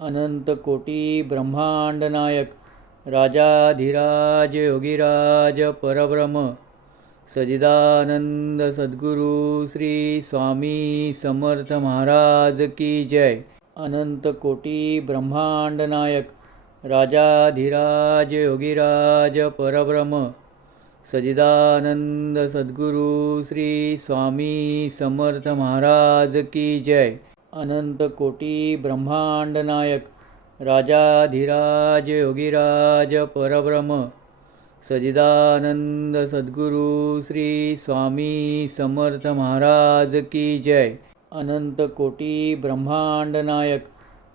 अनंत कोटी ब्रह्मांड नायक राजाधिराज योगीराज परब्रह्म सजिदानंद सद्गुरु श्री स्वामी समर्थ महाराज की जय। अनंत कोटी ब्रह्मांड नायक राजाधिराज योगीराज परब्रह्म सजिदानंद सद्गुरु श्री स्वामी समर्थ महाराज की जय। अनंत कोटी ब्रह्मांड नायक राजाधिराज योगीराज परब्रह्म सजिदानंद सद्गुरु श्री स्वामी समर्थ महाराज की जय। अनंत कोटी ब्रह्मांड नायक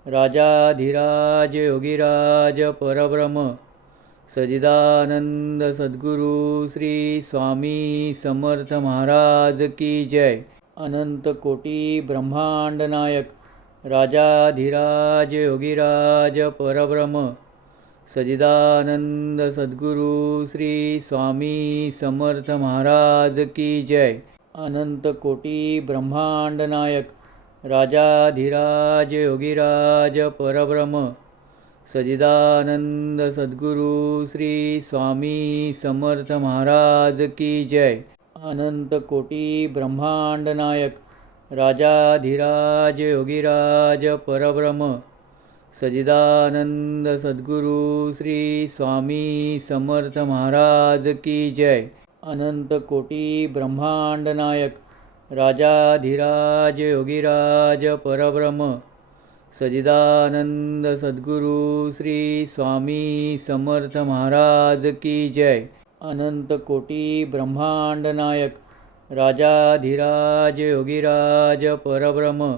राजाधिराज योगीराज परब्रह्म सजिदानंद सद्गुरु श्री स्वामी समर्थ महाराज की जय। अनंत कोटी ब्रह्मांड नायक राजाधिराज योगीराज परब्रह्म सजिदानंद सद्गुरु श्री स्वामी समर्थ महाराज की जय। अनंत कोटी ब्रह्मांड नायक राजाधिराज योगीराज परब्रह्म सजिदानंद सद्गुरु श्री स्वामी समर्थ महाराज की जय। अनंत कोटी ब्रह्मांड नायक राजाधिराज योगीराज परब्रह्म सजिदानंद सद्गुरु श्री स्वामी समर्थ महाराज की जय। अनंत कोटी ब्रह्मांड नायक राजाधिराज योगीराज परब्रह्म सजिदानंद सद्गुरु श्री स्वामी समर्थ महाराज की जय। अनंत कोटी ब्रह्मांड नायक राजाधिराज योगीराज परब्रह्म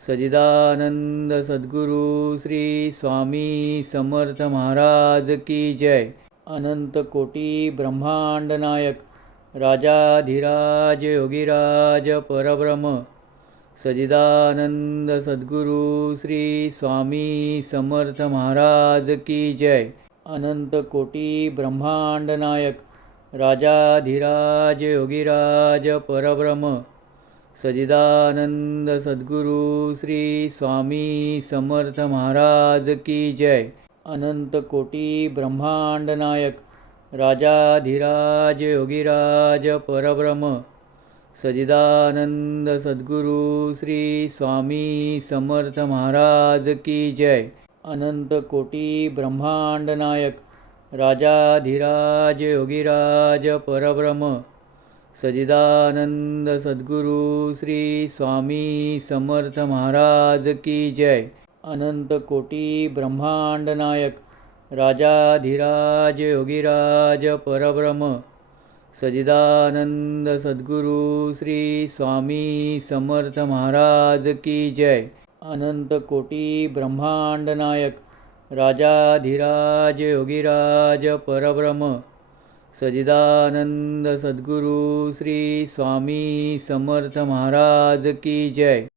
सजिदानंद सद्गुरु श्री स्वामी समर्थ महाराज की जय। अनंत कोटी ब्रह्मांड नायक राजाधिराज योगीराज परब्रह्म सजिदानंद सद्गुरु श्री स्वामी समर्थ महाराज की जय। अनंत कोटी ब्रह्मांड नायक राजाधिराज योगीराज परब्रह्म सजिदानंद सद्गुरु श्री स्वामी समर्थ महाराज की जय। अनंत कोटी ब्रह्मांड नायक राजाधिराज योगीराज परब्रह्म सजिदानंद सद्गुरु श्री स्वामी समर्थ महाराज की जय। अनंत कोटी ब्रह्मांड नायक राजाधिराज योगीराज परब्रह्म सजिदानंद सद्गुरु श्री स्वामी समर्थ महाराज की जय। अनंत कोटी ब्रह्मांड नायक राजाधिराज योगीराज परब्रह्म सजिदानंद सद्गुरु श्री स्वामी समर्थ महाराज की जय। अनंत कोटी ब्रह्मांड नायक राजाधिराज योगीराज परब्रह्म सजिदानंद सद्गुरु श्री स्वामी समर्थ महाराज की जय।